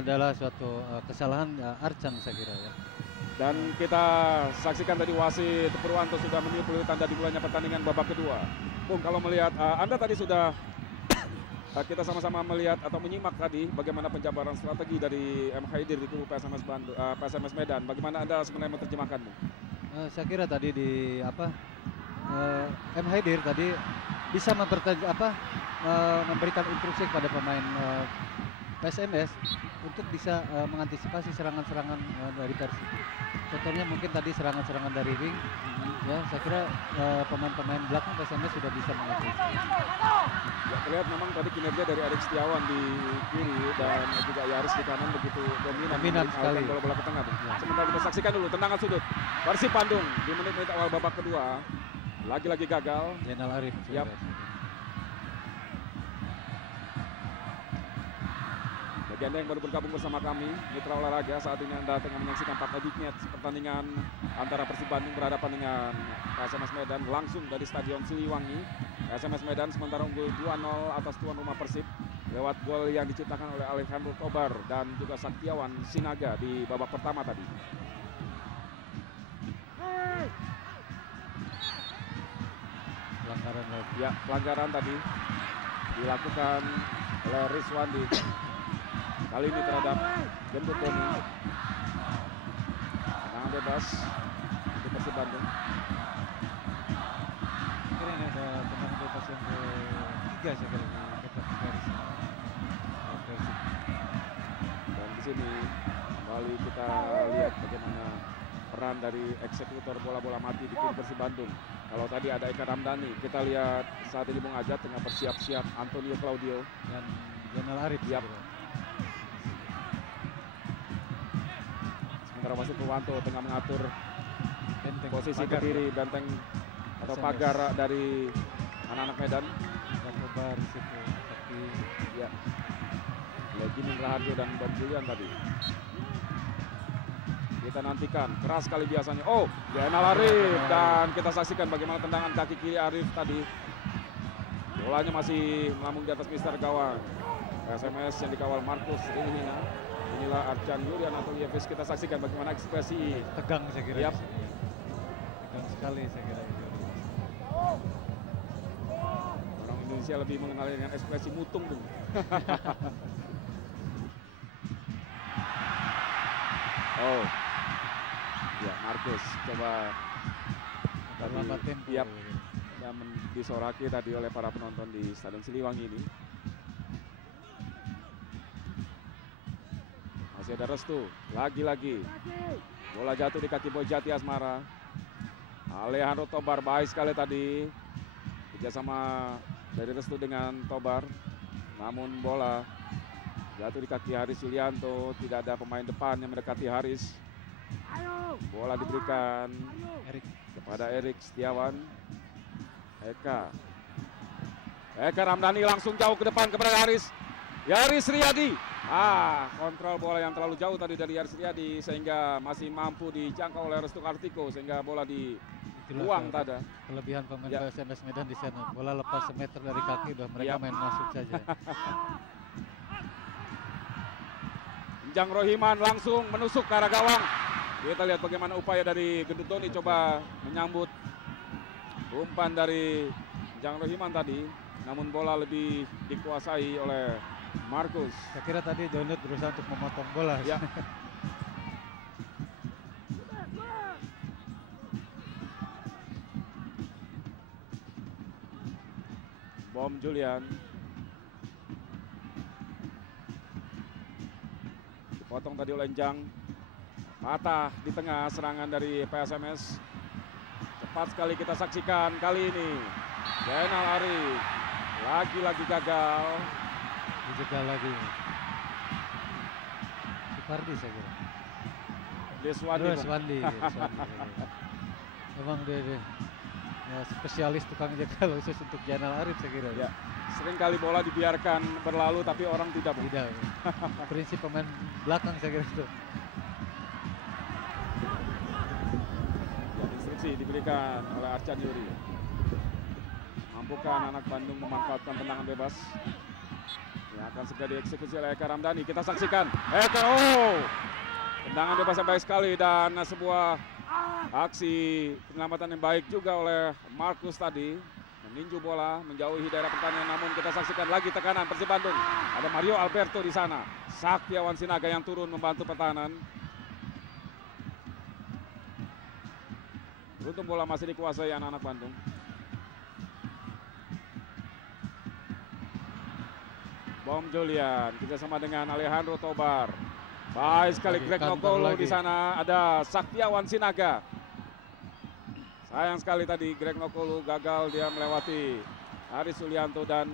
adalah suatu kesalahan Arcan saya kira ya. Dan kita saksikan tadi wasit Purwanto sudah meniup peluit tanda dimulainya pertandingan babak kedua. Bung, kalau melihat Anda tadi sudah kita sama-sama melihat atau menyimak tadi bagaimana penjabaran strategi dari M. Haidir di kubu PSMS Medan. Bagaimana Anda sebenarnya menerjemahkannya? Saya kira tadi di M. Haidir tadi bisa memberikan instruksi kepada pemain PSMS untuk bisa mengantisipasi serangan-serangan dari Persib. Contohnya mungkin tadi serangan-serangan dari ring, ya saya kira pemain-pemain belakang PSMS sudah bisa mengantisipasi. Ya, terlihat memang tadi kinerja dari Erik Setiawan di kiri dan juga Yaris di kanan begitu dominan sekali bola-bola ke tengah. Ya. Sementara kita saksikan dulu tendangan sudut Persib Bandung di menit-menit awal babak kedua. Lagi-lagi gagal. Zainal Arif. Yap. Bagi Anda yang baru bergabung bersama kami, Mitra Olahraga, saat ini Anda tengah menyaksikan Pak Dignet pertandingan antara Persib Bandung berhadapan dengan PSMS Medan langsung dari Stadion Siliwangi. PSMS Medan sementara unggul 2-0 atas tuan rumah Persib lewat gol yang diciptakan oleh Alejandro Tobar dan juga Saktiawan Sinaga di babak pertama tadi. Pelanggaran lagi. Ya, pelanggaran tadi dilakukan oleh Rizwandi. Kali ini terhadap Gendut Doni. Tendangan bebas untuk Persib Bandung. Kira ini ada tendangan bebas yang ketiga saya kira di dekat garis Persib. Dan di sini kembali kita lihat bagaimana peran dari eksekutor bola-bola mati di tim Persib Bandung. Kalau tadi ada Eka Ramdhani, kita lihat saat ini Bung Ajat tengah bersiap-siap Antonio Claudio dan Zainal Arif. Yap. Sementara wasit Purwanto tengah mengatur posisi ke kiri benteng atau pagar dari anak-anak Medan. Dan Tobar di situ seperti ya. Leginin Raharjo dan Bom Julian tadi. Kita nantikan keras sekali biasanya. Oh, Zainal Arif dan kita saksikan bagaimana tendangan kaki kiri Arif tadi. Bolanya masih melambung di atas mister gawang. PSMS yang dikawal Markus Rinina. Inilah Arcan Yulian atau Yevis. Kita saksikan bagaimana ekspresi tegang saya kira. Yap. Tegang sekali saya kira. Orang Indonesia lebih mengenal dengan ekspresi mutung tuh. Oh. Ya, Markus coba lambat tempo. Yap. Yang disoraki tadi oleh para penonton di Stadion Siliwangi ini. Masih ada Restu, lagi-lagi bola jatuh di kaki Boy Jati Asmara. Alejandro Tobar baik sekali tadi kerjasama dari Restu dengan Tobar. Namun bola jatuh di kaki Haris Yulianto, tidak ada pemain depan yang mendekati Haris. Bola diberikan kepada Erik Setiawan. Eka Ramdhani langsung jauh ke depan kepada Haris. Yaris Riyadi. Kontrol bola yang terlalu jauh tadi dari Yaris Riyadi sehingga masih mampu dijangkau oleh Restu Kartiko sehingga bola dibuang tadi. Kelebihan pemain PSMS Medan di sana. Bola lepas semeter dari kaki udah mereka main masuk saja. Jang Rohiman langsung menusuk ke arah gawang. Kita lihat bagaimana upaya dari Gendut Doni coba menyambut umpan dari Jang Rohiman tadi. Namun bola lebih dikuasai oleh Markus. Saya kira tadi Donut berusaha untuk memotong bola. Ya. Bom Julian. Dipotong tadi oleh Jang. Patah di tengah serangan dari PSMS. Cepat sekali kita saksikan kali ini. Zainal Arif lagi-lagi gagal. Dijegal lagi. Supardi saya kira. Deswandi. Memang dia ya, spesialis tukang jegal khusus untuk Zainal Arif saya kira. Ya. Sering kali bola dibiarkan berlalu tapi orang tidak. Tidak. Prinsip pemain belakang saya kira itu. Ya, instruksi diberikan oleh Arcan Yuri. Mampukah anak Bandung memanfaatkan tendangan bebas? yang akan segera dieksekusi oleh Eka Ramdhani. Kita saksikan Eka, tendangan bebas yang baik sekali dan sebuah aksi penyelamatan yang baik juga oleh Markus tadi, meninju bola menjauhi daerah pertandingan. Namun kita saksikan lagi tekanan Persib Bandung. Ada Mario Alberto di sana, Saktiawan Sinaga yang turun membantu pertahanan. Beruntung bola masih dikuasai anak-anak Bandung. Bom Julian kerjasama dengan Alejandro Tobar. Baik sekali Greg Nokolo di sana, ada Saktiawan Sinaga. Sayang sekali tadi Greg Nokolo gagal, dia melewati Haris Yulianto dan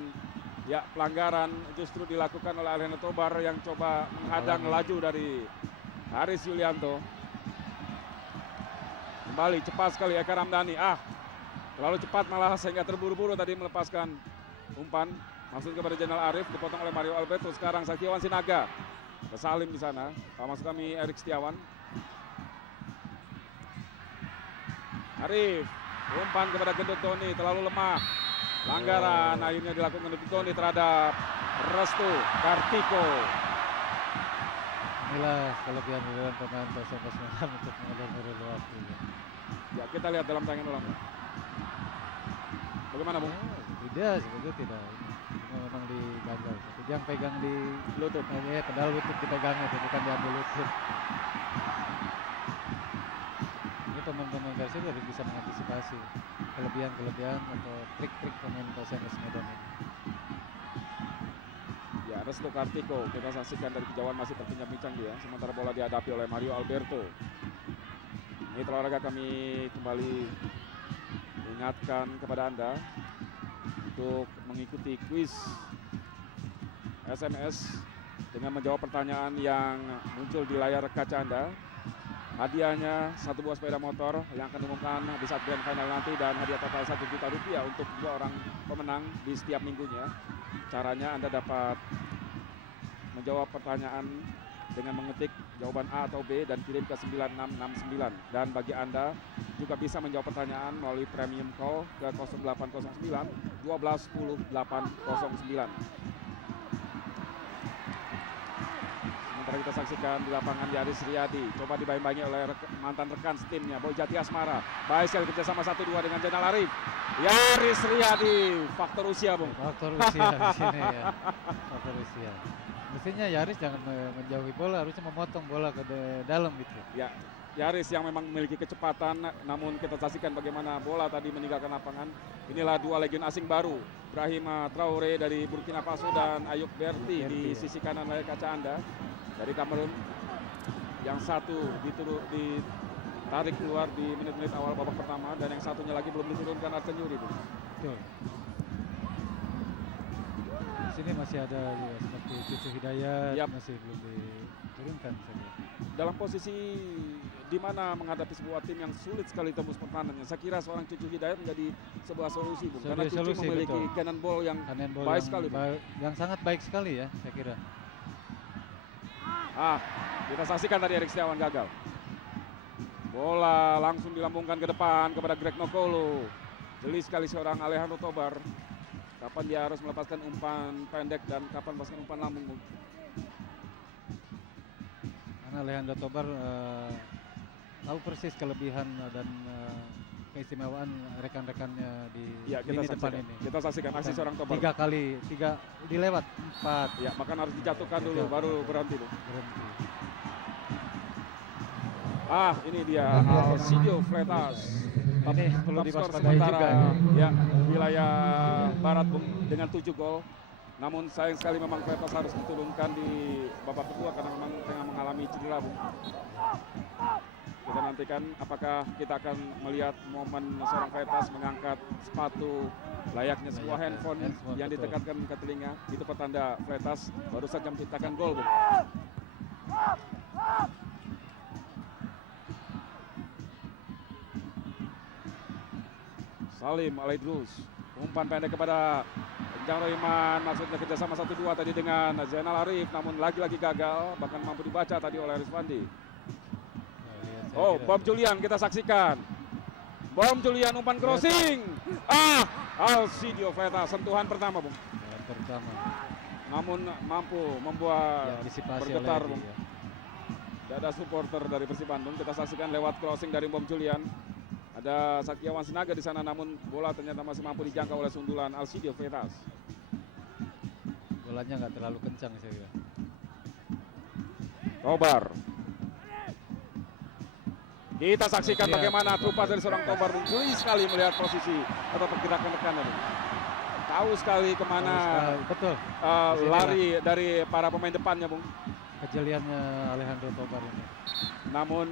ya pelanggaran justru dilakukan oleh Alejandro Tobar yang coba menghadang laju dari Haris Yulianto. Kembali cepat sekali Eka Ramdhani. Terlalu cepat malah sehingga terburu-buru tadi melepaskan umpan. Langsung kepada Jenderal Arif, dipotong oleh Mario Alberto. Sekarang Saktiawan Sinaga. Salim di sana. Maksud kami Erik Setiawan. Arif, umpan kepada Gendut Doni, terlalu lemah. Pelanggaran akhirnya dilakukan Gendut Doni terhadap Restu Kartiko. Inilah kelebihan dari pemain PSMS Medan untuk mengalir waktu. Ya, kita lihat dalam tayangan ulang. Bagaimana, Bung? Tidak, sebetulnya tidak. Memang digagal. Tapi yang pegang di Lutut. pedal lutut dipegangnya, bukan diambil lutut. Ini pemain-pemain Persib harus bisa mengantisipasi kelebihan atau trik-trik pemain PSMS Medan ini. Ya, Restu Kartiko kita saksikan dari kejauhan masih terpincang-pincang dia. Sementara bola dihadapi oleh Mario Alberto. Mitra olahraga kami kembali ingatkan kepada Anda untuk mengikuti kuis SMS dengan menjawab pertanyaan yang muncul di layar kaca Anda. Hadiahnya 1 buah sepeda motor yang akan diumumkan di saat grand final nanti dan hadiah total Rp1 juta untuk 2 orang pemenang di setiap minggunya. Caranya Anda dapat menjawab pertanyaan dengan mengetik jawaban A atau B dan kirim ke 9669. Dan bagi Anda juga bisa menjawab pertanyaan melalui premium call ke 0809 12 10 809. Sementara kita saksikan di lapangan Yaris Riyadi, coba dibayang-bayangi oleh mantan rekan setimnya Boy Jati Asmara. Baik sekali kerjasama 1-2 dengan Jenderal Arif. Yaris Riyadi, faktor usia, Bung. Faktor usia di sini ya. Faktor usia. Mestinya Yaris jangan menjauhi bola, harusnya memotong bola ke dalam gitu. Ya, Yaris yang memang memiliki kecepatan, namun kita saksikan bagaimana bola tadi meninggalkan lapangan. Inilah 2 legion asing baru, Brahima Traore dari Burkina Faso dan Ayub Berti di sisi kanan layar kaca Anda dari Kamerun. Yang satu ditarik keluar di menit-menit awal babak pertama dan yang satunya lagi belum diturunkan Arsenyuri. Betul. Di sini masih ada juga seperti Cucu Hidayat, masih belum diturunkan saja. Dalam posisi di mana menghadapi sebuah tim yang sulit sekali tembus pertahanannya, saya kira seorang Cucu Hidayat menjadi sebuah solusi, Bung. Karena Cucu memiliki cannonball yang baik sekali, yang sangat baik sekali ya, saya kira. Kita saksikan tadi Erik Setiawan gagal. Bola langsung dilambungkan ke depan kepada Greg Nokolo. Jeli sekali seorang Alejandro Tobar. Kapan dia harus melepaskan umpan pendek dan kapan melepaskan umpan lambung, Bung? Karena Alejandro Tobar tahu persis kelebihan dan keistimewaan rekan-rekannya di lini depan ini. Kita saksikan aksi seorang Tobar. 3 kali dilewat 4. Ya, maka harus dijatuhkan dulu baru berhenti, Bung. Ini dia Alcidio Freitas. Ini perlu diwaspadai juga ya, wilayah barat, Bung, dengan 7 gol. Namun sayang sekali memang Freitas harus diturunkan di babak kedua karena memang tengah mengalami cedera, Bung. Kita nantikan apakah kita akan melihat momen seorang Freitas mengangkat sepatu layaknya sebuah handphone yang ditekatkan ke telinga. Itu pertanda Freitas baru saja menciptakan gol, Bung. Salim Alaidrus, umpan pendek kepada Jang Rohiman, maksudnya kerjasama 1-2 tadi dengan Zainal Arif, namun lagi-lagi gagal, bahkan mampu dibaca tadi oleh Rizwandi. Bom Julian kita saksikan. Bom Julian umpan crossing. Alcidio Freitas sentuhan pertama, Bung. Pertama. namun mampu membuat Ya, disipasi bergetar, oleh Bung. Edi, ya. Tidak ada supporter dari Persib Bandung. Kita saksikan lewat crossing dari Bom Julian. Ada Sakiawan Sinaga di sana, namun bola ternyata masih mampu dijangkau oleh sundulan Alcidio Freitas. Bolanya nggak terlalu kencang saya kira. Tobar. Kita saksikan Lihat, bagaimana Tobar. trupa dari seorang Tobar jeli sekali melihat posisi atau pergerakan rekannya. Bung. Tahu sekali kemana Betul. lari dari para pemain depannya, Bung. Kejeliannya Alejandro Tobar ini. Namun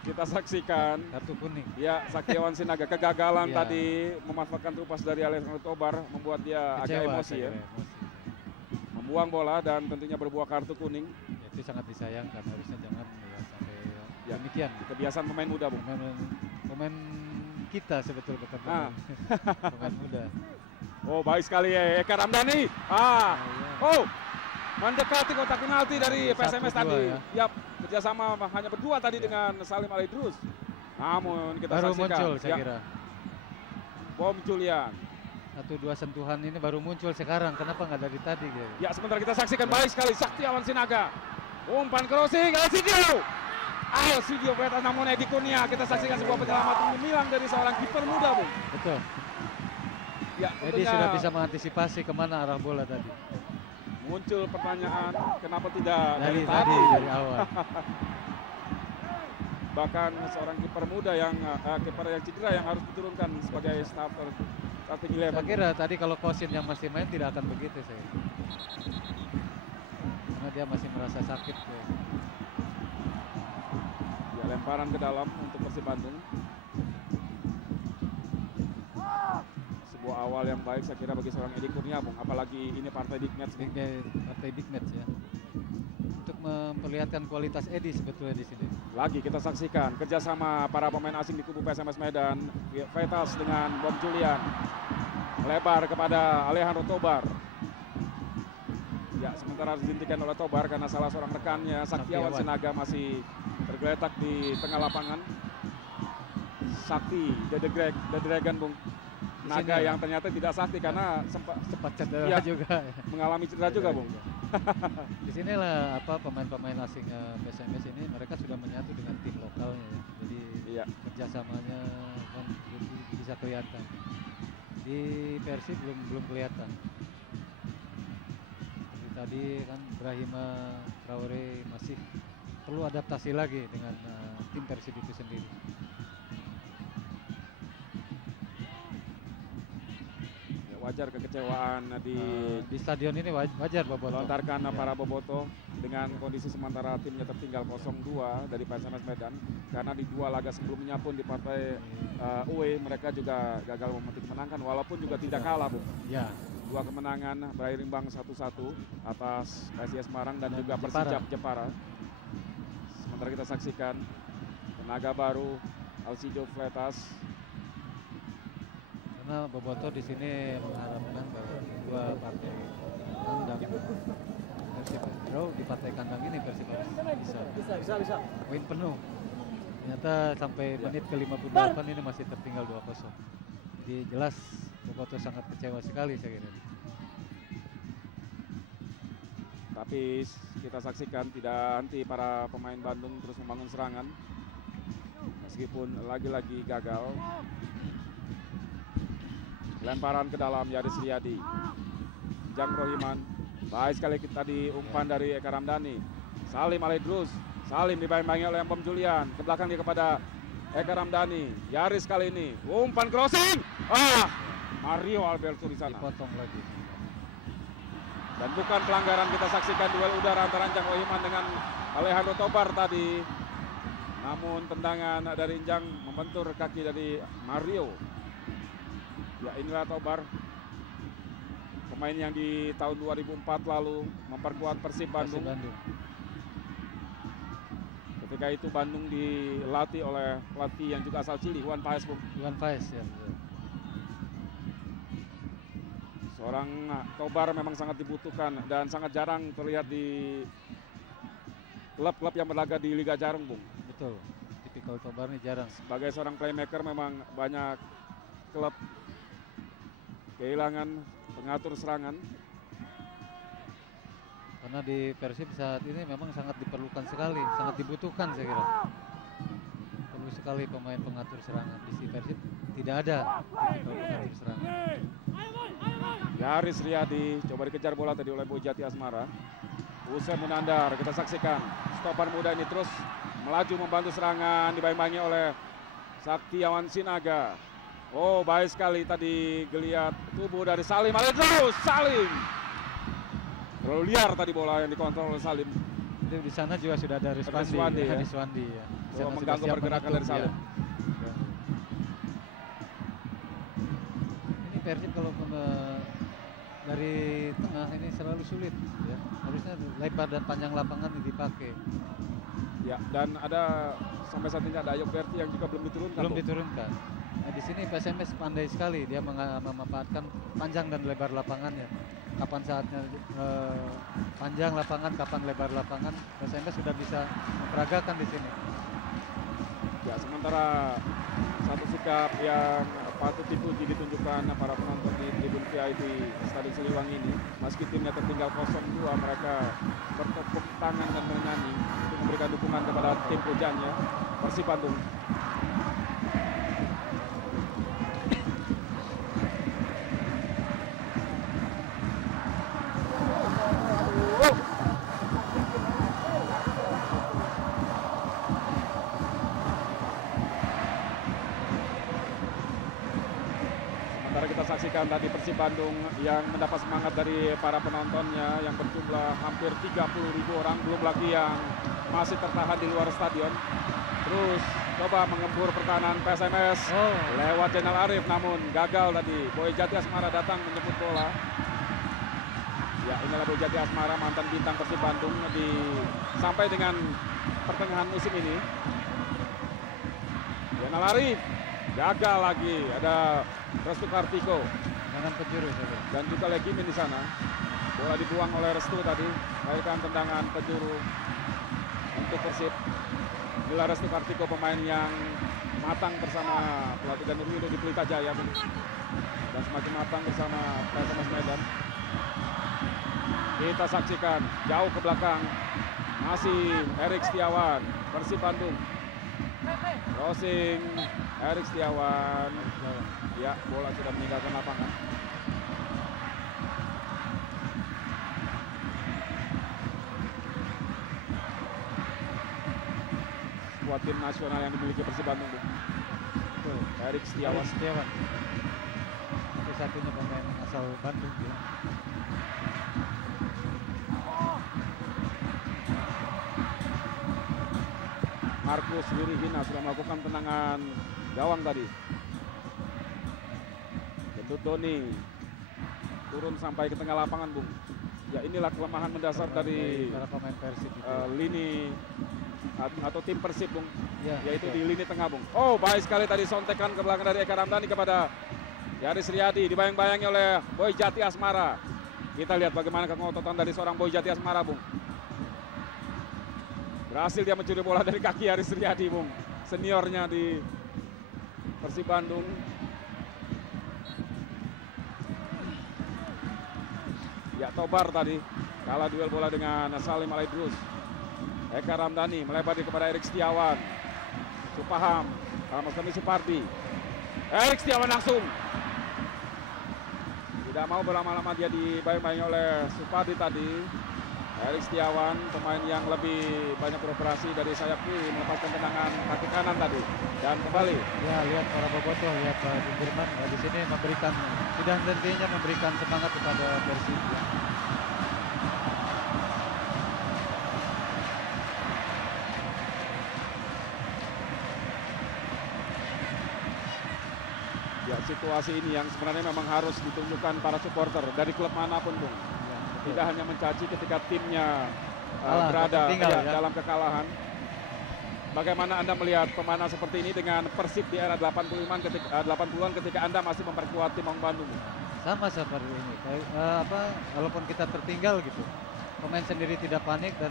kita saksikan Kartu kuning. ya Sakiawan Sinaga kegagalan Ya. tadi memanfaatkan trupas dari Alejandro Tobar membuat dia agak Kecewa emosi saya ya. kira, emosi. Membuang bola dan tentunya berbuah kartu kuning. Itu sangat disayangkan, harusnya jangan ya, sampai Ya. demikian. Kebiasaan pemain muda, Bung. Pemain kita sebetulnya bukan Ah. pemain muda. Oh, baik sekali ya Eka Ramdhani. Ya. Oh, mendekati kotak penalti dari PSMS 1-2 tadi. ya. Yap, kerjasama hanya berdua tadi dengan Salim Alidrus. Namun kita Baru saksikan muncul saya ya, kira. Bom Julian. 1-2 sentuhan ini baru muncul sekarang. Kenapa nggak dari tadi gitu? Ya, sebentar kita saksikan baik sekali Saktiawan Sinaga. Umpan crossing Alcidio. Alcidio Freitas, namun Edi Kurnia kita saksikan sebuah penyelamatan gemilang dari seorang kiper muda, Bung. Betul. Ya, Jadi sudah bisa mengantisipasi kemana arah bola tadi. muncul pertanyaan kenapa tidak Dari tadi. tadi dari awal. Bahkan seorang kiper muda yang kiper yang cedera yang harus diturunkan sebagai starting Saya 11. kira tadi kalau Kosin yang masih main tidak akan begitu saya. Karena dia masih merasa sakit. Ya. Ya, lemparan ke dalam untuk Persib Bandung. Sebuah awal yang baik saya kira bagi seorang Edi Kurnia, Bung. Apalagi ini partai big match. Bung. Partai big match ya. Untuk memperlihatkan kualitas Edi sebetulnya di sini. Lagi kita saksikan kerjasama para pemain asing di kubu PSMS Medan. Freitas dengan Bom Julian. Lebar kepada Alejandro Tobar. Ya, sementara harus dihentikan oleh Tobar karena salah seorang rekannya Saktiawan Sinaga masih tergeletak di tengah lapangan. Sakti, The Dragon, Bung. Naga yang ternyata tidak sakti karena sempat cedera ya, juga. mengalami cedera juga, Bung. Di sinilah pemain-pemain asing PSMS ini mereka sudah menyatu dengan tim lokalnya. Jadi Iya. kerjasamanya kan bisa kelihatan. Di Persib belum kelihatan. Seperti tadi kan Brahima Traore masih perlu adaptasi lagi dengan tim Persib itu sendiri. Ya, wajar kekecewaan Di stadion ini wajar Boboto. dilontarkan Ya. para bobotoh dengan kondisi sementara timnya tertinggal 0-2 dari PSMS Medan karena di dua laga sebelumnya pun di partai UE mereka juga gagal memetik kemenangan walaupun juga tidak kalah, Bung. Ya. Dua kemenangan berakhir imbang 1-1 atas PSIS Semarang dan juga Jepara. Persijap Jepara. Sementara kita saksikan tenaga baru Alcidio Freitas. Karena Boboto di sini mengharapkan bahwa dua partai kandang Persib draw di partai kandang ini Persib harus bisa poin penuh. Ternyata sampai menit ke-58 ini masih tertinggal 2-0. Jadi jelas Boboto sangat kecewa sekali saya kira. Tapi kita saksikan tidak henti para pemain Bandung terus membangun serangan. Meskipun lagi-lagi gagal. Lemparan ke dalam Yaris Riyadi. Jang Rohiman. Baik sekali tadi umpan dari Eka Ramdhani. Salim Alidrus. Salim dibayang-bayangi oleh Bom Julian. Ke belakang dia kepada Eka Ramdhani. Yaris kali ini. Umpan crossing. Mario Alberto di sana. Dipotong lagi. Dan bukan pelanggaran, kita saksikan duel udara antara Jang Rohiman dengan Alejandro Tobar tadi. Namun tendangan dari Jang membentur kaki dari Mario. Ya, inilah Tobar. Pemain yang di tahun 2004 lalu memperkuat Persib Bandung. Ketika itu Bandung dilatih oleh pelatih yang juga asal Chili, Juan Paez, Bung. Juan Paez ya. Betul. Seorang Tobar memang sangat dibutuhkan dan sangat jarang terlihat di klub-klub yang berlaga di Liga Jarum, Bung. Betul. Tipikal Tobar ini jarang. Sebagai seorang playmaker memang banyak klub kehilangan pengatur serangan. Karena di Persib saat ini memang sangat diperlukan sekali, sangat dibutuhkan saya kira. Perlu sekali pemain pengatur serangan. Di Persib tidak ada tipikal pengatur serangan. Yaris Riyadi coba dikejar bola tadi oleh Boy Jati Asmara. Usai menandar, kita saksikan stoper muda ini terus melaju membantu serangan, dibayang-bayangi oleh Saktiawan Sinaga. Oh, baik sekali tadi geliat tubuh dari Salim. Terus Salim. Terlalu liar tadi bola yang dikontrol oleh Salim. Di sana juga sudah ada Riswandi, ya. Riswandi ya. Di sana Oh, sudah mengganggu siap pergerakan menutup, dari Salim. ya. Ini Persib kalau dari tengah ini selalu sulit ya. Harusnya lebar dan panjang lapangan ini dipakai. Ya, dan ada sampai saat ini ada Ayok Berti yang juga belum diturunkan. Belum diturunkan. Nah, di sini PSMS pandai sekali dia memanfaatkan panjang dan lebar lapangannya. Kapan saatnya panjang lapangan, kapan lebar lapangan, PSMS sudah bisa memperagakan di sini. Ya, sementara satu sikap yang patut dipuji ditunjukkan para penonton di tribun VIP Stadion Siliwangi ini. Meski timnya tertinggal 0-2, mereka bertepuk tangan dan menyanyi untuk memberikan dukungan kepada tim pujannya Persib Bandung. Saksikan tadi Persib Bandung yang mendapat semangat dari para penontonnya yang berjumlah hampir 30.000 orang, belum lagi yang masih tertahan di luar stadion. Terus coba mengembur pertahanan PSMS lewat Zainal Arif, namun gagal tadi. Boy Jati Asmara datang menjemput bola. Ya, inilah Boy Jati Asmara, mantan bintang Persib Bandung sampai dengan pertengahan musim ini. Zainal Arif gagal lagi, ada Restu Kartiko dengan penjuru dan juga Legimin di sana. Bola dibuang oleh Restu tadi, melahirkan tendangan penjuru untuk Persib. Inilah Restu Kartiko, pemain yang matang bersama pelatih Danur Yudo di Pelita Jaya dan semakin matang bersama PSMS Medan. Kita saksikan jauh ke belakang masih Erik Setiawan, Persib Bandung. Crossing Erik Setiawan. Ya, bola sudah meninggalkan lapangan. Skuad tim nasional yang dimiliki Persib Bandung. Erik Setiawan. Itu satunya pemain asal Bandung ya. Markus Wirihina sudah melakukan tendangan gawang tadi. Gendut Doni turun sampai ke tengah lapangan, Bung. Ya, inilah kelemahan mendasar dari para pemain Persib lini atau tim Persib, Bung. Ya, yaitu di lini tengah, Bung. Oh, baik sekali tadi sontekan ke belakang dari Eka Ramdhani kepada Yaris Riyadi, dibayang-bayangi oleh Boy Jati Asmara. Kita lihat bagaimana kengototan dari seorang Boy Jati Asmara, Bung. Berhasil dia mencuri bola dari kaki Yaris Riyadi, Bung. Seniornya di Persib Bandung. Ya, Tobar tadi kalah duel bola dengan Salim Alaidrus. Eka Ramdhani melebar kepada Erik Setiawan. Supaham, maksud kami Supardi. Erik Setiawan langsung. Tidak mau berlama-lama, dia dibayang-bayangi oleh Supardi tadi. Erik Setiawan, pemain yang lebih banyak beroperasi dari sayap kiri, melepaskan tendangan kaki kanan tadi. Dan kembali. Ya, lihat para bobotoh, lihat Pak Sudirman di sini memberikan, sudah tentunya memberikan semangat kepada Persib. Ya, situasi ini yang sebenarnya memang harus ditunjukkan para supporter dari klub manapun, Bung. Tidak hanya mencaci ketika timnya berada dalam kekalahan. Bagaimana Anda melihat permainan seperti ini dengan Persib di era 80-an ketika Anda masih memperkuat tim Maung Bandung? Sama seperti ini. Walaupun kita tertinggal gitu, pemain sendiri tidak panik dan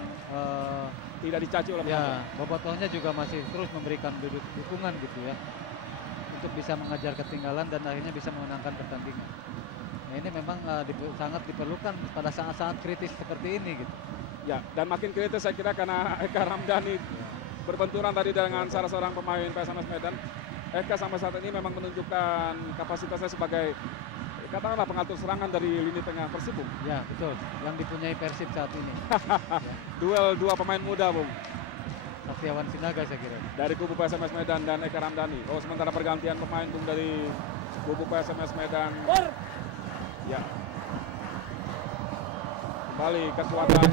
tidak dicaci oleh ya, bobotohnya juga masih terus memberikan dukungan gitu ya, untuk bisa mengejar ketinggalan dan akhirnya bisa memenangkan pertandingan. Nah, ini memang sangat diperlukan pada saat-saat kritis seperti ini gitu. Ya, dan makin kritis saya kira karena Eka Ramdhani berbenturan tadi dengan salah seorang pemain PSMS Medan. Eka sampai saat ini memang menunjukkan kapasitasnya sebagai katakanlah pengatur serangan dari lini tengah Persib, Bung. Ya, betul. Yang dipunyai Persib saat ini. Duel dua pemain muda, Bung. Satriawan Sinaga saya kira. Dari kubu PSMS Medan dan Eka Ramdhani. Oh, sementara pergantian pemain, Bung, dari kubu PSMS Medan. Ya. Kembali kekuatan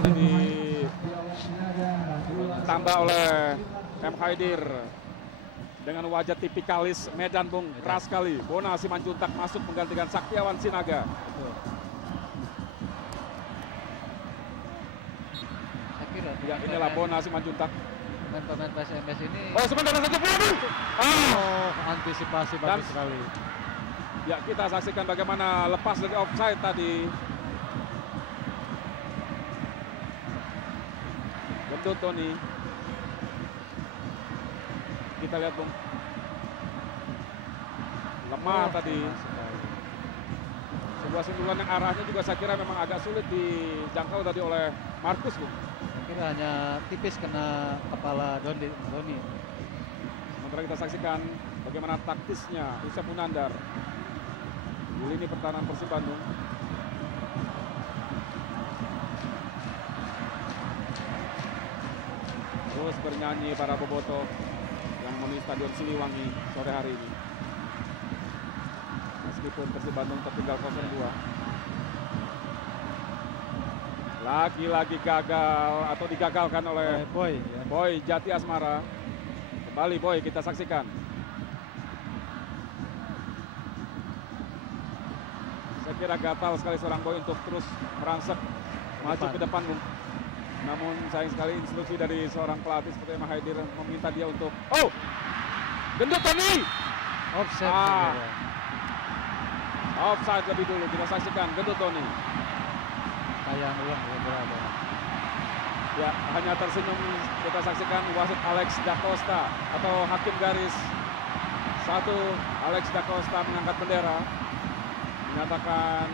ditambah oleh M. Haidir dengan wajah tipikalis Medan, Bung. Keras sekali. Bona Simanjuntak masuk menggantikan Saktiawan Sinaga. Betul. Saya kira Ya, inilah Bona Simanjuntak. pemain PSMS ini. Oh, sebentar satu bola. Oh, antisipasi bagus sekali. Ya, kita saksikan bagaimana lepas dari offside tadi. Gendut Tony. Kita lihat, Bung. Lemah tadi. Sebuah sundulan yang arahnya juga saya kira memang agak sulit dijangkau tadi oleh Markus, Bung. Saya kira hanya tipis kena kepala Doni. Sementara kita saksikan bagaimana taktisnya Yusuf Munandar di lini pertahanan Persib Bandung. Terus bernyanyi para bobotoh yang memenuhi Stadion Siliwangi sore hari ini. Meskipun Persib Bandung tertinggal 0-2. Lagi-lagi gagal atau digagalkan oleh Boy Jati Asmara. Kembali Boy, kita saksikan. Saya kira gatal sekali seorang Boy untuk terus merangsek maju ke depan, Bung. Namun sayang sekali instruksi dari seorang pelatih seperti Mahaidir meminta dia untuk gendut Tony. Offside. Offside lebih dulu, kita saksikan gendut Tony. Tayang ulang beberapa. Ya, hanya tersenyum kita saksikan wasit Alex Da Costa atau hakim garis 1 Alex Da Costa mengangkat bendera menyatakan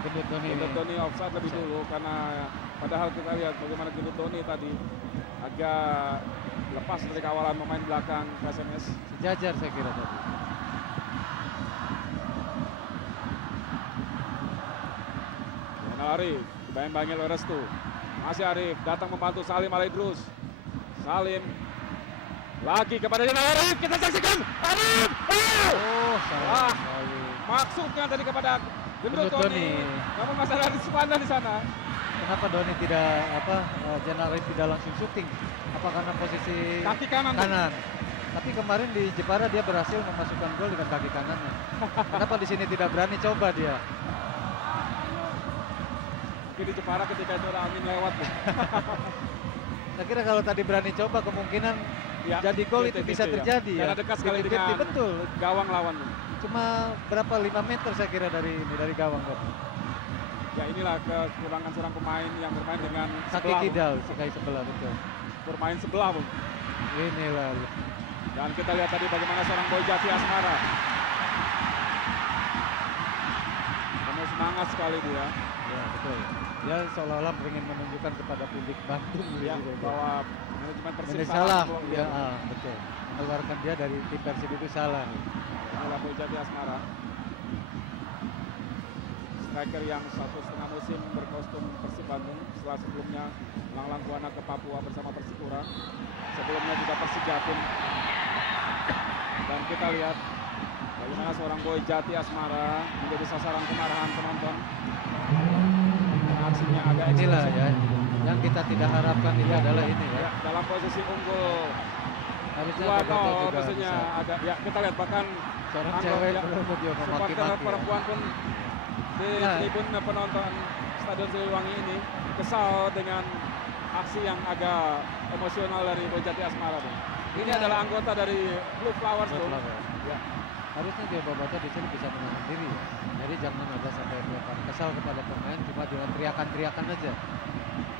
Gendut Tony offside lebih dulu, karena padahal kita lihat bagaimana Gendut Tony tadi agak lepas dari kawalan pemain belakang PSMS. Sejajar saya kira tadi. Arif dibayang-bayangin oleh Restu. Masih Arif datang membantu Salim Alaidrus. Salim lagi kepada Zainal Arif, kita saksikan Arif. Oh, salah sekali. Maksudnya tadi kepada Gendut Tony. Namun masih ada Supanda di sana. Kenapa Doni tidak Zainal Arif tidak langsung syuting? Apa karena posisi Kaki kanan. Tapi kemarin di Jepara dia berhasil memasukkan gol dengan kaki kanannya. Kenapa di sini tidak berani coba dia? Di Jepara ketika itu ada angin lewat. Saya kira kalau tadi berani coba kemungkinan jadi gol itu bisa terjadi ya. Karena dekat sekali dengan betul gawang lawan. Cuma berapa 5 meter saya kira dari gawang kan. Ya, inilah kekurangan seorang pemain yang bermain dengan kaki kidal, kaki sebelah betul. Bermain sebelah, Bung. Inilah. Dan kita lihat tadi bagaimana seorang Boy Jati Asmara. Penuh semangat sekali dia. Ya, betul. Dia seolah-olah ingin menunjukkan kepada publik Bandung ya, bahwa manajemen Persib salah. Ya, betul. Mengeluarkan dia dari tim Persib itu salah. Inilah Boy Jati Asmara. Striker yang 1,5 musim berkostum Persib Bandung setelah sebelumnya melanglang buana ke Papua bersama Persipura. Sebelumnya juga Persib Jatim. Dan kita lihat bagaimana seorang Boy Jati Asmara menjadi sasaran kemarahan penonton. Aksinya agak inilah ya yang kita tidak harapkan ini adalah ini ya. Dalam posisi unggul harusnya 2-0 maksudnya ada ya, kita lihat bahkan seorang cewek supporter perempuan pun di tribun penonton Stadion Siliwangi ini kesal dengan aksi yang agak emosional dari Boy Jati Asmara. Ini adalah anggota dari Blue Flowers. Ya. Harusnya dia baca di sini bisa menahan diri ya. Jadi jangan ada sampai pelempar kesal kepada pemain cuma dengan teriakan-teriakan aja.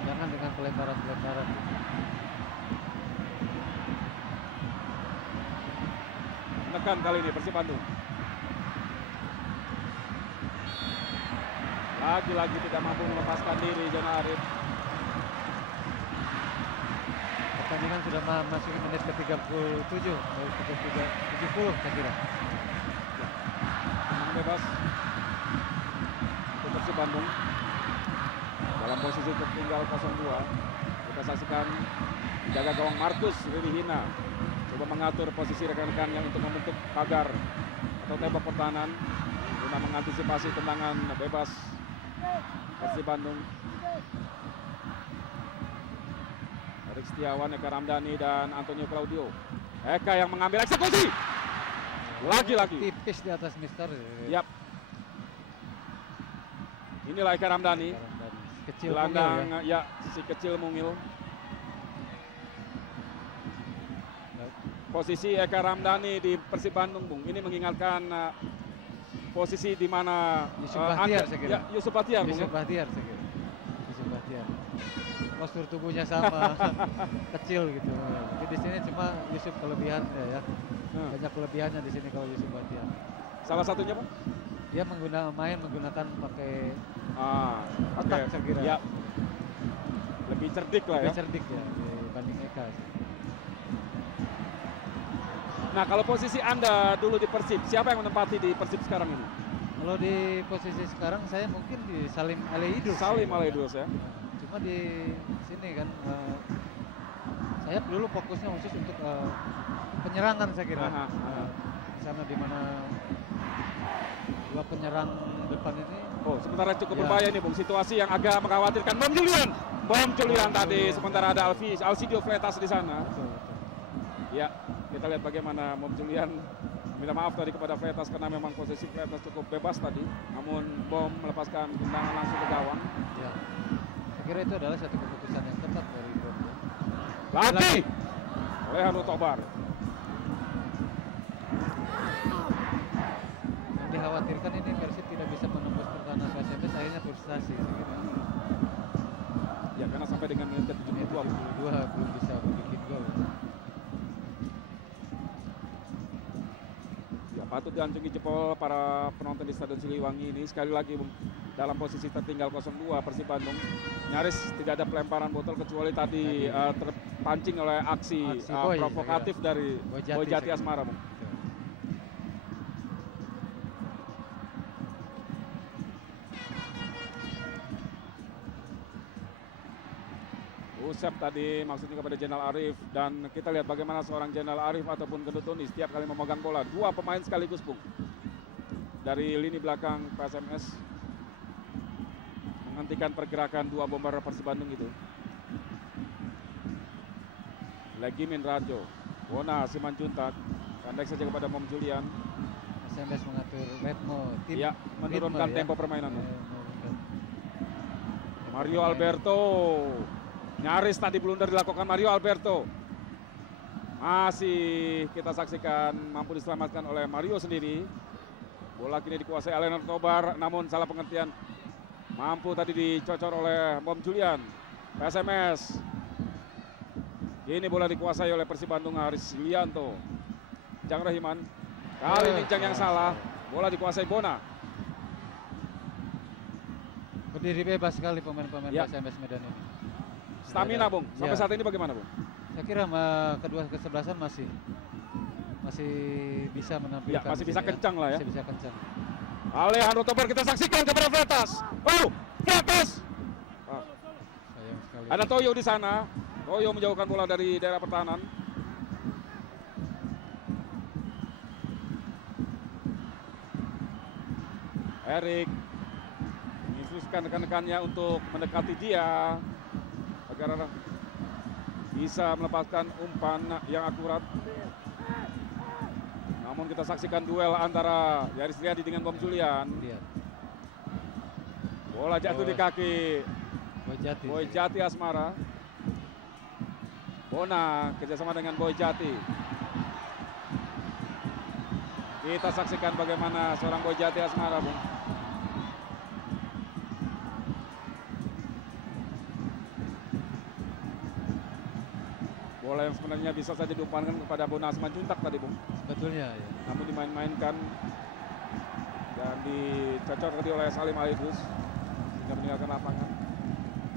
Jangan dengan pelemparan-pelemparan. Menekan kali ini Persib Bandung. Lagi-lagi tidak mampu melepaskan diri Jonal Arif. Pertandingan sudah masuk menit ke 37, 70 saya kira. Tenang bebas untuk Persib Bandung dalam posisi tertinggal 0-2. Kita saksikan jaga gawang Markus Ririhina coba mengatur posisi rekan-rekannya untuk membentuk pagar atau tembok pertahanan guna mengantisipasi tendangan bebas Persib Bandung. Erik Setiawan, Eka Ramdhani dan Antonio Claudio. Eka yang mengambil eksekusi. Lagi-lagi Tipis di atas Mister. Yap. Inilah Eka Ramdhani. Kecil Gelandang mungil ya, si kecil mungil. Posisi Eka Ramdhani di Persib Bandung, Bung. Ini mengingatkan posisi di mana Yusuf Bahtiar, saya kira. ya, Yusuf Bahtiar, Bung. Yusuf Bahtiar saya kira. Yusuf Bahtiar. Postur tubuhnya sama, kecil gitu. Jadi di sini cuma Yusuf kelebihan ya. Banyak kelebihannya di sini kalau Yusuf Bahtiar. Salah satunya, Pak? Dia menggunakan pakai oke. otak saya kira. Ya. Lebih cerdik lah Lebih ya. cerdik ya dibanding Eka. Nah, kalau posisi Anda dulu di Persib, siapa yang menempati di Persib sekarang ini? Kalau di posisi sekarang saya mungkin di Salim Alaidrus. Salim Alaidrus ya. Cuma di sini kan saya dulu fokusnya khusus untuk penyerangan saya kira. Di sana di mana dua penyerang depan ini. Oh, sementara cukup Ya. berbahaya nih, Bung. Situasi yang agak mengkhawatirkan. Bom Julian tadi, sementara ada Alcidio Fleitas di sana. Betul. Ya, kita lihat bagaimana Mom Julian minta maaf tadi kepada Fleitas karena memang posisi Fleitas cukup bebas tadi. Namun Bom melepaskan tendangan langsung ke gawang. Ya. Saya kira itu adalah satu keputusan yang tepat dari Bom. Lagi oleh Hanu Tobar. Yang dikhawatirkan ini Persib tidak bisa menembus pertahanan PSMS, akhirnya frustasi saya kira. Ya, karena sampai dengan menit ke-72. 72 belum bisa bikin gol. Ya, patut diacungi jempol para penonton di Stadion Siliwangi ini. Sekali lagi, Bung, dalam posisi tertinggal 0-2 Persib Bandung. Nyaris tidak ada pelemparan botol kecuali tadi terpancing oleh aksi Boy, provokatif dari Boy Jati Asmara, Bung. Usep tadi maksudnya kepada Jenal Arif, dan kita lihat bagaimana seorang Jenal Arif ataupun Gendut Tuni setiap kali memegang bola, dua pemain sekaligus, Bung, dari lini belakang PSMS menghentikan pergerakan dua bomber Persib Bandung itu. Legimin Rajo, Bona Simanjuntak, pendek saja kepada Mom Julian. PSMS mengatur ritme tim. Ya, menurunkan ritme, tempo permainan. menurunkan. Mario Alberto, nyaris tadi blunder dilakukan Mario Alberto. Masih kita saksikan mampu diselamatkan oleh Mario sendiri. Bola kini dikuasai oleh Tobar, namun salah pengertian. Mampu tadi dicocor oleh Mom Julian. PSMS. Ini bola dikuasai oleh Persib Bandung, Haris Lianto. Jang Rahiman. Kali ini Jang yang salah. Bola dikuasai Bona. Berdiri bebas sekali pemain-pemain Ya. PSMS Medan ini. Stamina, Bung. Sampai Ya. saat ini bagaimana, Bung? Saya kira kedua kesebelasan masih bisa menampilkan. Ya, masih di bisa sini, kencang lah ya. Masih bisa kencang. Alejandro Tobar kita saksikan kepada Fleitas. Fleitas. Sayang sekali. Ada Toyo di sana. Toyo menjauhkan bola dari daerah pertahanan. Erik menginstruksikan rekan-rekannya untuk mendekati dia agar bisa melepaskan umpan yang akurat. Namun kita saksikan duel antara Yaris Riyadi dengan Bom Julian. Lihat. Bola jatuh di kaki Boy Jati. Boy Jati Asmara. Bona kerjasama dengan Boy Jati. Kita saksikan bagaimana seorang Boy Jati Asmara, Bung. Bola yang sebenarnya bisa saja diumpankan kepada Bona Simanjuntak tadi, Bung. Sebetulnya ya. Namun dimain-mainkan dan dicocok tadi oleh Salim Alaidrus. sudah meninggalkan lapangan.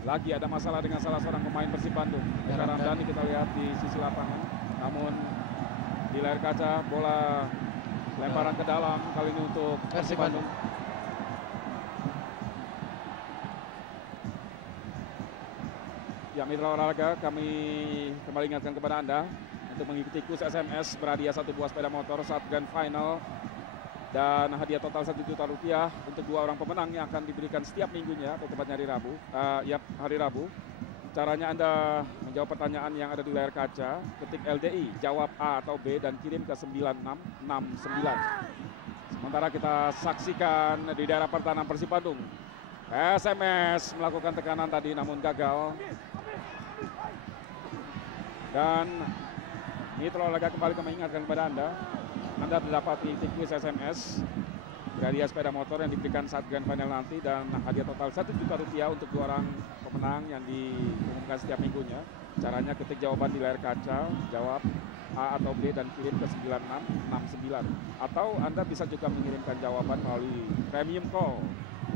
Lagi ada masalah dengan salah seorang pemain Persib Bandung. Eka Ramdhani kita lihat di sisi lapangan. Namun di layar kaca bola lemparan ke dalam kali ini untuk Persib Bandung. Ya, mitra olahraga, kami kembali ingatkan kepada Anda untuk mengikuti kurs SMS berhadiah 1 buah sepeda motor saat grand final dan hadiah total 1 juta rupiah untuk 2 orang pemenang yang akan diberikan setiap minggunya atau tepatnya hari Rabu. Hari Rabu. Caranya Anda menjawab pertanyaan yang ada di layar kaca, ketik LDI, jawab A atau B dan kirim ke 9669. Sementara kita saksikan di daerah pertahanan Persib Bandung. SMS melakukan tekanan tadi namun gagal. Dan mitra olahraga kembali kami ingatkan kepada Anda mendapati kuis SMS hadiah sepeda motor yang diberikan saat grand final nanti dan hadiah total 1 juta rupiah untuk 2 orang pemenang yang diumumkan setiap minggunya. Caranya ketik jawaban di layar kaca, jawab A atau B dan kirim ke 9669. Atau Anda bisa juga mengirimkan jawaban melalui premium call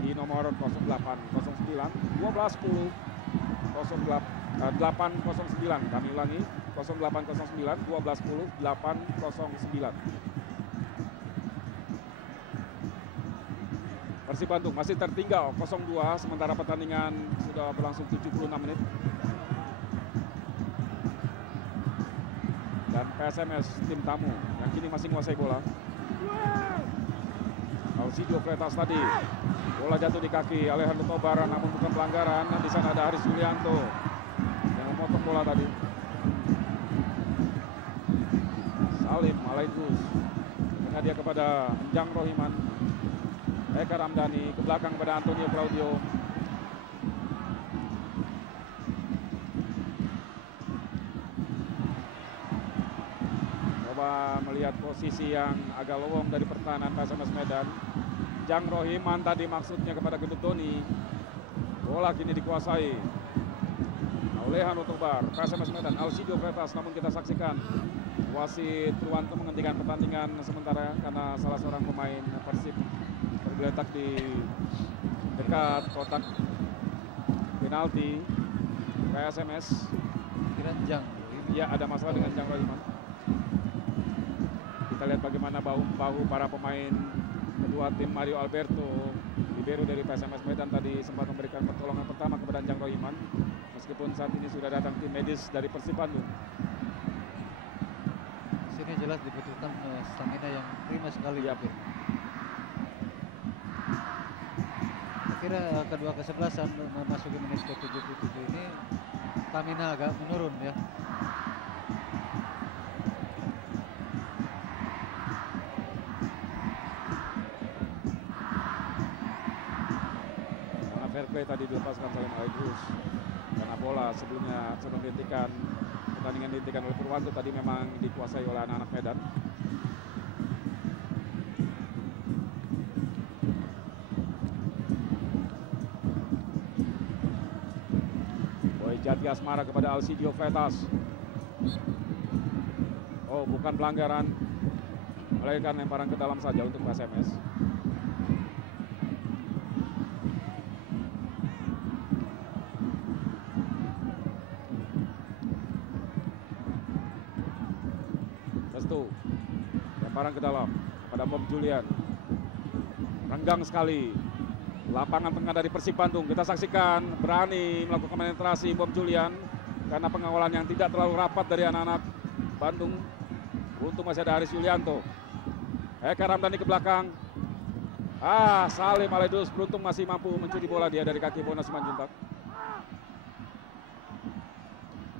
di nomor 0809 1210 809. Kami ulangi 0809 1210 809. Persib Bandung masih tertinggal 0-2 sementara pertandingan sudah berlangsung 76 menit. Dan PSMS tim tamu yang kini masih menguasai bola. Alcidio Freitas tadi bola jatuh di kaki Alejandro Tobar namun bukan pelanggaran. Dan di sana ada Haris Yulianto yang memotong bola tadi. Salim Alaidrus dengan dia kepada Enjang Rohiman. Eka Ramdhani ke belakang kepada Antonio Claudio. Coba melihat posisi yang agak lowong dari pertahanan PSMS Medan. Jang Rohiman tadi maksudnya kepada Gendut Doni. Bola kini dikuasai oleh Alejandro Tobar. PSMS Medan, Alcidio Freitas, namun kita saksikan wasit Purwanto menghentikan pertandingan sementara karena salah seorang pemain Persib tergeletak di dekat kotak penalti PSMS. Jang. Ya, ada masalah dengan Jang Rohiman. Kita lihat bagaimana bahu para pemain kedua tim. Mario Alberto libero dari PSMS Medan tadi sempat memberikan pertolongan pertama kepada Jang Rohiman meskipun saat ini sudah datang tim medis dari Persib Bandung. Sini jelas dibutuhkan stamina yang prima sekali. Ya. Kira kedua kesebelasan memasuki menit ke-77 ini stamina agak menurun ya. Karena fair play tadi dilepaskan Salim Alaidrus karena bola sebelumnya sebelum pertandingan dihentikan oleh Purwanto tadi memang dikuasai oleh anak-anak Medan. Jati Asmara kepada Alcidio Freitas. Oh, bukan pelanggaran, melainkan lemparan ke dalam saja untuk PSMS. Restu, lemparan ke dalam kepada Bob Julian. Renggang sekali lapangan tengah dari Persib Bandung. Kita saksikan berani melakukan penetrasi Bob Julian karena pengawalan yang tidak terlalu rapat dari anak-anak Bandung. Untung masih ada Haris Yulianto. Eka Ramdhani ke belakang. Salim Alaidrus beruntung masih mampu mencuri bola dia dari kaki Bona Simanjuntak.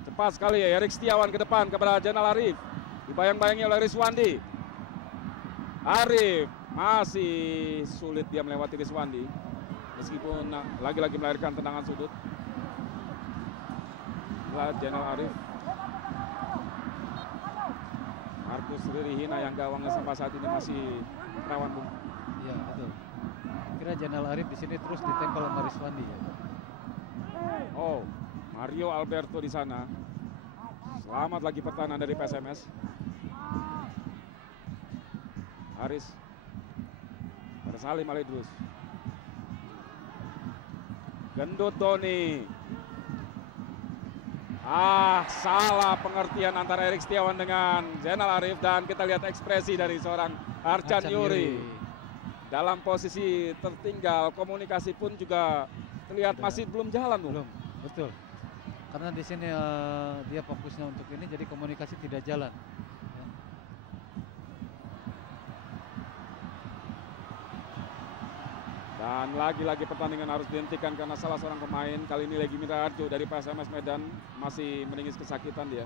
Cepat sekali ya Erik Setiawan ke depan kepada Jainal Arif. Dibayang-bayangi oleh Rizwandi. Arif masih sulit dia melewati Rizwandi. Meskipun lagi-lagi melahirkan tendangan sudut. Jainal Arif. Markus Ririhina yang gawangnya sampai saat ini masih rawan, Bung. Iya, betul. Kira Jainal Arif di sini terus ditempel sama Rizwandi ya. Oh, Mario Alberto di sana. Selamat lagi pertahanan dari PSMS. Haris pada Salim Alaidrus. Gendut Doni. Salah pengertian antara Erik Setiawan dengan Zainal Arif, dan kita lihat ekspresi dari seorang Arcan Yuri. Dalam posisi tertinggal, komunikasi pun juga terlihat masih belum jalan, Bung. Belum, betul. Karena di sini dia fokusnya untuk ini, jadi komunikasi tidak jalan. Ya. Dan lagi-lagi pertandingan harus dihentikan karena salah seorang pemain, kali ini Legi Mirarjo dari PSMS Medan, masih menangis kesakitan dia.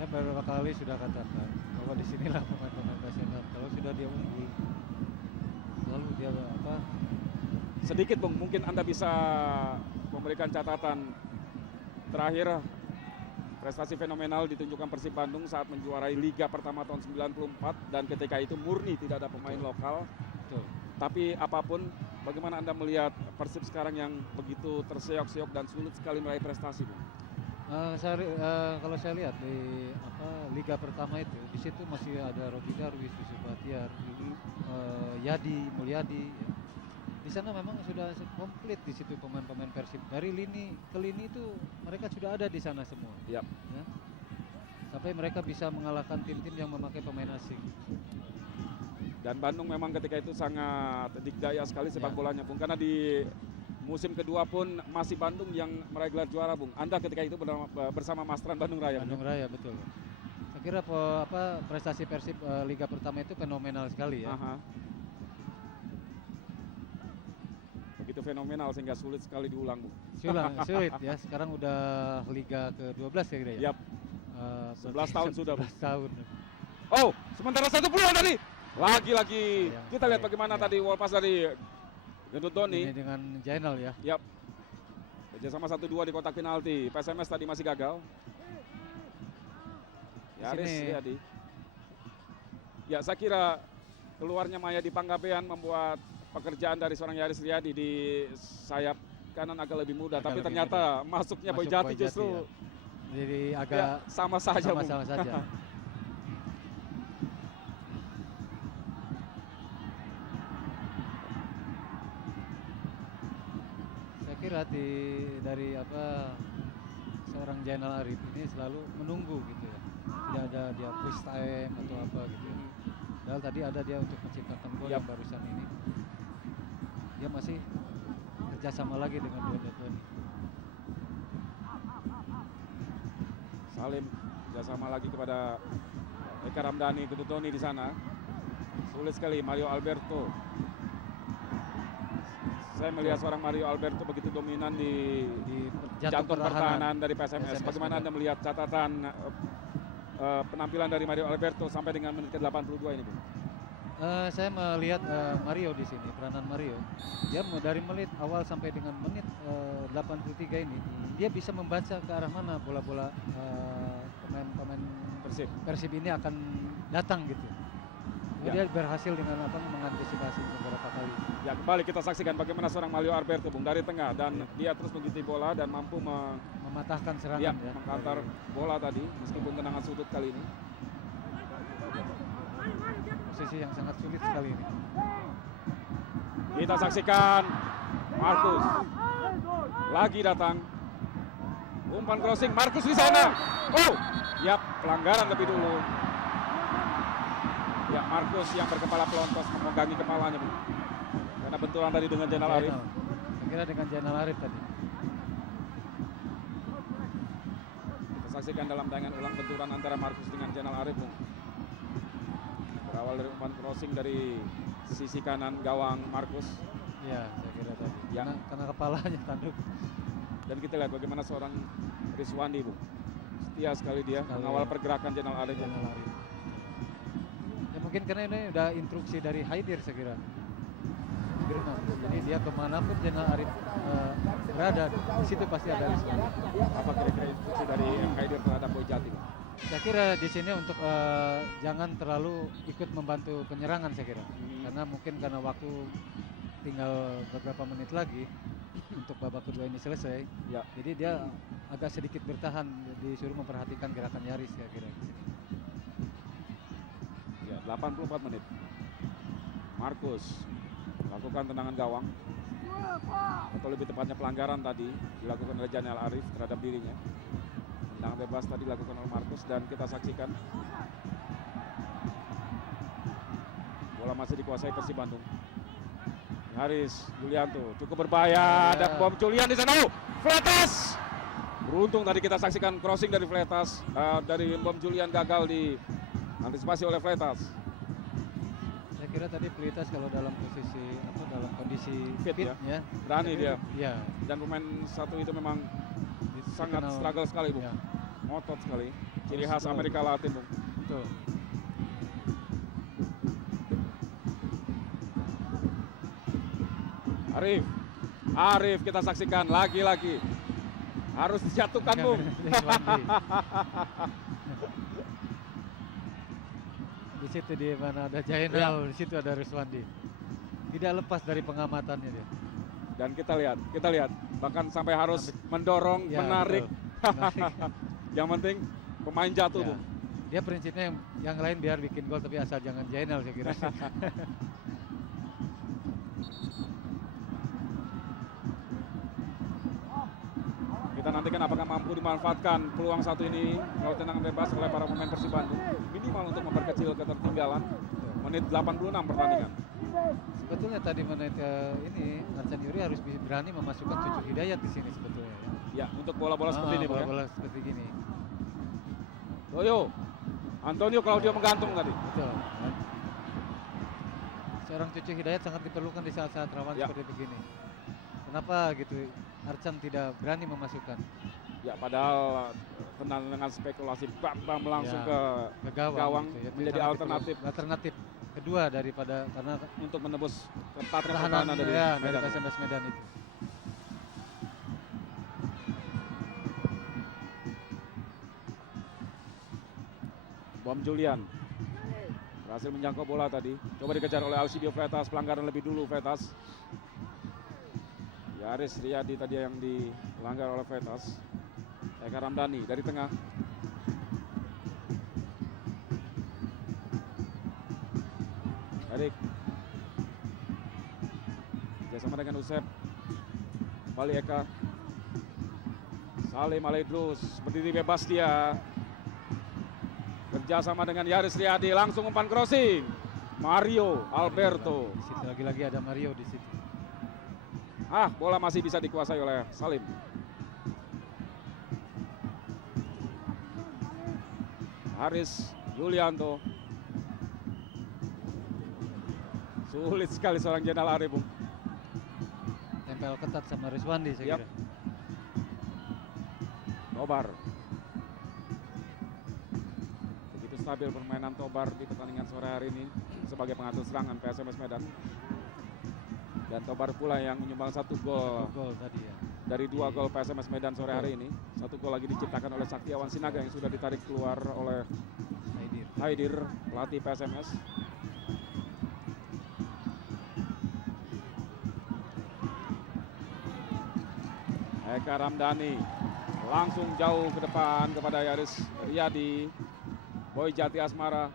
Saya beberapa kali sudah katakan bahwa di sinilah pemain-pemain profesional. Kalau sudah dia unggul, lalu dia apa? Sedikit Bung, mungkin Anda bisa memberikan catatan terakhir prestasi fenomenal ditunjukkan Persib Bandung saat menjuarai Liga pertama tahun 94, dan ketika itu murni tidak ada pemain lokal. Betul. Tapi apapun, bagaimana Anda melihat Persib sekarang yang begitu terseok-seok dan sulit sekali meraih prestasi, Bung? Kalau saya lihat di Liga pertama itu, di situ masih ada Robi Darwis, Yusuf Bahtiar, Yadi Mulyadi. Ya. Di sana memang sudah komplit di situ pemain-pemain Persib. Dari lini ke lini itu mereka sudah ada di sana semua. Yap. Ya. Sampai mereka bisa mengalahkan tim-tim yang memakai pemain asing. Dan Bandung memang ketika itu sangat dikdaya sekali sepak bolanya, Bung. Karena di musim kedua pun masih Bandung yang meraih gelar juara, Bung. Anda ketika itu bersama Mastran Bandung Raya. Bandung Raya, betul. Saya kira prestasi Persib Liga pertama itu fenomenal sekali ya. Aha. Begitu fenomenal sehingga sulit sekali diulang, Bung. Sulit ya. Sekarang udah Liga ke-12 ya kira ya. Yap. 11 tahun sudah, Bung. 11 tahun. Oh, sementara satu peluang tadi. Lagi-lagi kita lihat bagaimana ya. tadi wall pass dari Gendut Doni. Ini dengan Jainal ya. Yap. Kerjasama 1-2 di kotak penalti. PSMS tadi masih gagal. Yaris Riyadi. Ya, saya kira keluarnya Maya di Panggabean membuat pekerjaan dari seorang Yaris Riyadi di sayap kanan agak lebih mudah. Tapi ternyata masuknya Boy Jati justru ya. Jadi agak sama saja. Sama saja. Saya kira dari seorang Zainal Arif ini selalu menunggu gitu ya. Tidak ada dia push time atau apa gitu ya. Padahal tadi ada dia untuk menciptakan gol yang barusan ini. Dia masih kerjasama lagi dengan Gendut Doni. Salim kerjasama lagi kepada Eka Ramdhani, Gendut Doni di sana. Sulit sekali Mario Alberto. Saya melihat seorang Mario Alberto begitu dominan di jantung pertahanan dari PSMS. Bagaimana Anda melihat catatan penampilan dari Mario Alberto sampai dengan menit ke-82 ini, Bung? Saya melihat Mario di sini, peranan Mario. Dia dari menit awal sampai dengan menit 83 ini, dia bisa membaca ke arah mana bola-bola pemain-pemain Persib ini akan datang gitu. Dia berhasil dengan mengantisipasi beberapa kali. Ya, kembali kita saksikan bagaimana seorang Mario Alberto, Bung, dari tengah, dan dia terus mengikuti bola dan mampu mematahkan serangan mengkantar bola tadi meskipun tendangan sudut kali ini. Posisi yang sangat sulit sekali ini. Kita saksikan Markus lagi datang. Umpan crossing Markus di sana. Oh, ya pelanggaran lebih dulu. Ya, Markus yang berkepala pelontos memegangi kepalanya, Bu. Karena benturan tadi dengan Zainal Arif. Saya kira dengan Zainal Arif tadi. Kita saksikan dalam tayangan ulang benturan antara Markus dengan Zainal Arif, Bu. Berawal dari umpan crossing dari sisi kanan gawang Markus. Iya, saya kira tadi. Ya. Karena kepalanya tanduk. Dan kita lihat bagaimana seorang Rizwandi, Bu. Setia sekali dia mengawal pergerakan Zainal Arif. Ya mungkin karena ini udah instruksi dari Haidir saya kira. Jadi dia kemanapun Zainal Arif berada, di situ pasti ada Rizwandi. Apa kira-kira instruksi dari Haidir terhadap Boy Jati? Saya kira di sini untuk jangan terlalu ikut membantu penyerangan saya kira. Karena mungkin karena waktu tinggal beberapa menit lagi untuk babak kedua ini selesai. Ya. Jadi dia agak sedikit bertahan, disuruh memperhatikan gerakan Yaris saya kira di sini. Ya, 84 menit. Markus melakukan tendangan gawang. Atau lebih tepatnya pelanggaran tadi dilakukan oleh Janel Arif terhadap dirinya. Tendangan bebas tadi dilakukan oleh Markus dan kita saksikan bola masih dikuasai Persib Bandung. Haris Julianto cukup berbahaya dan bom Julian di sana. Fletas. Beruntung tadi kita saksikan crossing dari Fletas, dari bom Julian gagal diantisipasi oleh Fletas. Saya kira tadi Fletas kalau dalam posisi dalam kondisi Fit ya. ya, Berani dia. Ya, Dan pemain satu itu memang sangat struggle sekali, Bung. Ya. Ngotot sekali. Ciri khas Amerika Latin, Bung. Betul. Arif kita saksikan lagi-lagi harus dijatuhkan, Bung. Di situ di mana ada Jainal, di situ ada Ruswandi. Tidak lepas dari pengamatannya dia. Dan kita lihat bahkan sampai harus mendorong, Ya, menarik. Yang penting pemain jatuh, Ya. Bung. Dia prinsipnya yang lain biar bikin gol tapi asal jangan Jainal, saya kira. Kita nantikan apakah mampu dimanfaatkan peluang satu ini kalau tendangan bebas oleh para pemain Persib Bandung minimal untuk memperkecil ketertinggalan menit 86 pertandingan. Sebetulnya tadi menit ini Arcan Yuri harus berani memasukkan Cucu Hidayat di sini sebetulnya. Ya, untuk bola-bola seperti ini, Bung. Bola-bola seperti gini. Antonio Claudio menggantung tadi. Betul. Seorang Cucu Hidayat sangat diperlukan di saat-saat rawan seperti begini. Kenapa gitu Arcan tidak berani memasukkan? Ya, padahal dengan spekulasi bam langsung ke gawang gitu, ya. menjadi alternatif kedua daripada karena untuk menembus pertahanan dari Medan. SMS Medan itu. Bom Julian berhasil menjangkau bola tadi. Coba dikejar oleh Alcidio Freitas, pelanggaran lebih dulu Freitas. Yaris Riyadi tadi yang dilanggar oleh Freitas. Eka Ramdhani dari tengah. Erik bersama dengan Usep. Kembali Eka. Salim Alaidrus berdiri bebas dia. Kerjasama dengan Yaris Riyadi, langsung umpan crossing. Mario Alberto. Di situ lagi-lagi ada Mario di situ. Bola masih bisa dikuasai oleh Salim. Haris Yulianto. Sulit sekali seorang Jenal Arif, Bung. Tempel ketat sama Rizwandi saya kira. Tobar. Begitu stabil permainan Tobar di pertandingan sore hari ini sebagai pengatur serangan PSMS Medan. Dan Tobar pula yang menyumbang satu gol tadi ya. Dari 2 gol PSMS Medan sore hari ini. Satu gol lagi diciptakan oleh Saktiawan Sinaga yang sudah ditarik keluar oleh Haidir, pelatih PSMS. Eka Ramdhani langsung jauh ke depan kepada Yaris Riyadi. Boy Jati Asmara.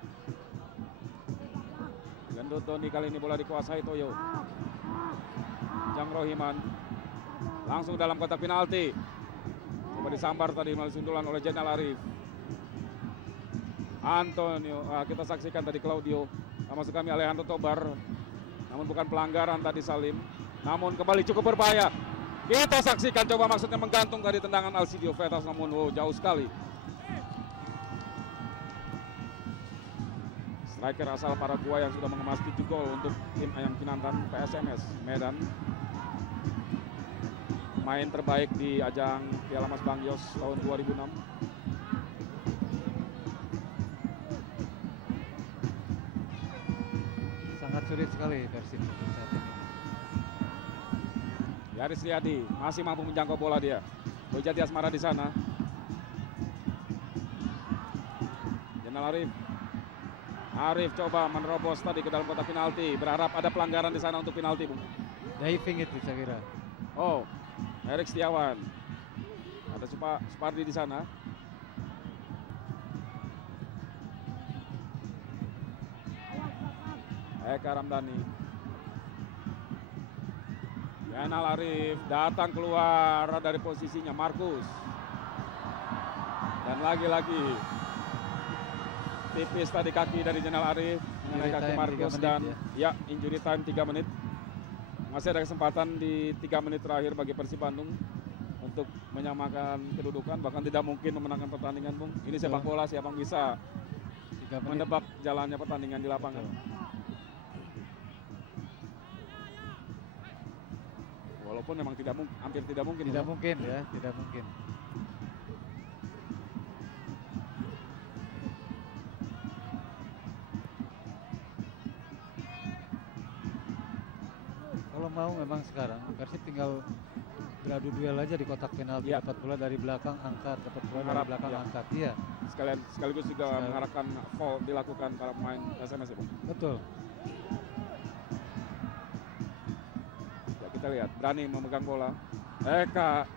Gendut Doni kali ini bola dikuasai Toyo. Jang Rohiman langsung dalam kotak penalti. Coba disambar tadi melalui sundulan oleh Jenal Arif. Antonio, kita saksikan tadi Claudio. Maksud kami Alejandro Tobar. Namun bukan pelanggaran tadi Salim. Namun kembali cukup berbahaya. Kita saksikan coba maksudnya menggantung tadi tendangan Alcidio Freitas, namun jauh sekali. Striker asal Paraguay yang sudah mengemas 7 gol untuk tim Ayam Kinantan PSMS Medan. Main terbaik di ajang Piala Mas Bang Yos tahun 2006. Sangat sulit sekali Persib saat ini. Yaris Riyadi masih mampu menjangkau bola dia. Boy Jati Asmara di sana. Jenal Arif coba menerobos tadi ke dalam kotak penalti. Berharap ada pelanggaran di sana untuk penalti, Bung. Diving itu saya kira. Erik Setiawan. Ada Supardi di sana. Eka Ramdhani. Zainal Arif datang keluar dari posisinya Markus. Dan lagi-lagi tipis tadi kaki dari Zainal Arif mengenai Injury kaki time Markus 3 menit dan ya injury time 3 menit. Masih ada kesempatan di 3 menit terakhir bagi Persib Bandung untuk menyamakan kedudukan, bahkan tidak mungkin memenangkan pertandingan, Bung. Ini sepak bola, siapa yang bisa 3 menit. menebak jalannya pertandingan di lapangan. Walaupun memang hampir tidak mungkin. Tidak Bung. mungkin ya, tidak mungkin. Kalau mau memang sekarang Persib tinggal beradu duel aja di kotak penalti, Ya. dapat bola dari belakang angkat, dapat bola dari Mengharap, belakang ya. angkat. Iya, Sekaligus juga Sekali. mengharapkan foul dilakukan para pemain SMS ya, Bung. betul. Ya, kita lihat berani memegang bola. Eka,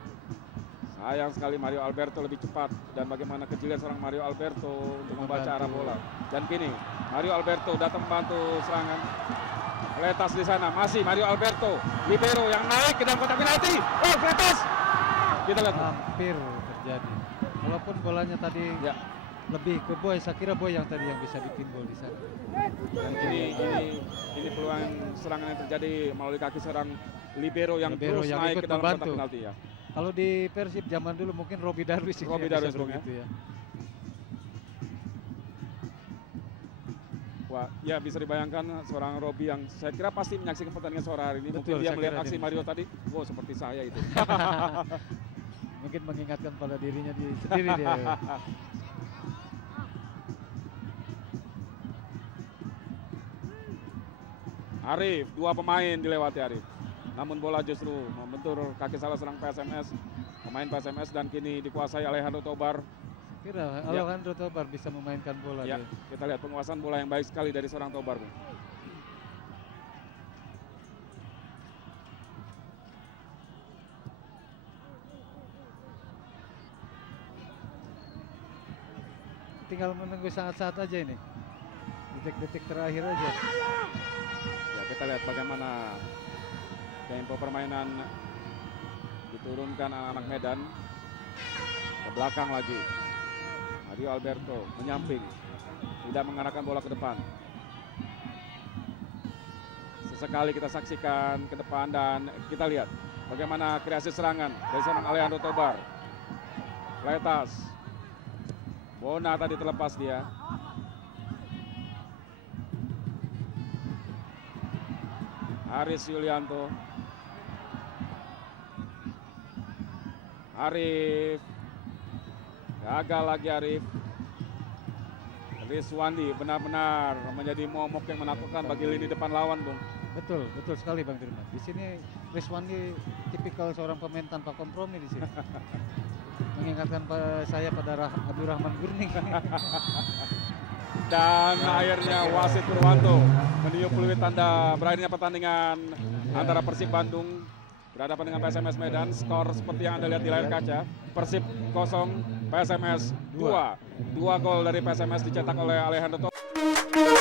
sayang sekali Mario Alberto lebih cepat, dan bagaimana kejelian seorang Mario Alberto untuk membaca Membantu. arah bola. Dan kini Mario Alberto datang membantu serangan. Letas di sana masih Mario Alberto, libero yang naik ke dalam kotak penalti. Oh, Letas. Kita lihat. Bung. Hampir terjadi. Walaupun bolanya tadi Ya, lebih ke Boy, saya kira Boy yang tadi yang bisa bikin gol di sana. dan ini peluang serangan yang terjadi melalui kaki serang libero yang Libero terus yang naik ikut ke dalam kotak membantu. penalti ya. Kalau di Persib zaman dulu mungkin Robi Darwis yang Roby bisa Darwis, Bung, begitu ya. Wah, ya bisa dibayangkan seorang Robi yang saya kira pasti menyaksikan pertandingan sore hari ini. Betul, Mungkin dia saya melihat kira aksi dia Mario tadi, wow seperti saya itu. Mungkin mengingatkan pada dirinya sendiri dia. Arif, 2 pemain dilewati Arif. Namun bola justru membentur kaki salah serang PSMS, pemain PSMS, dan kini dikuasai Alejandro Tobar. Kira Alejandro Tobar bisa memainkan bola Ya, dia. kita lihat penguasaan bola yang baik sekali dari seorang Tobar, Bung. Tinggal menunggu saat-saat aja ini. Detik-detik terakhir aja. Ya, kita lihat bagaimana tempo permainan diturunkan anak-anak Medan ke belakang lagi. Mario Alberto menyamping, tidak mengarahkan bola ke depan. Sesekali kita saksikan ke depan dan kita lihat bagaimana kreasi serangan dari seorang Alejandro Tobar. Letas, Bona tadi terlepas dia. Aris Yulianto. Arif. Gagal lagi Arif. Rizwandi benar-benar menjadi momok yang menakutkan bagi lini depan lawan, Bung. Betul, betul sekali Bang Dirman. Di sini Rizwandi tipikal seorang pemain tanpa kompromi di sini. Mengingatkan saya pada Abdurrahman Gurning. Dan akhirnya wasit Purwanto meniup peluit tanda berakhirnya pertandingan antara Persib Bandung berhadapan dengan PSMS Medan. Skor seperti yang Anda lihat di layar kaca, Persib 0, PSMS 2. 2 gol dari PSMS dicetak oleh Alejandro Tobar.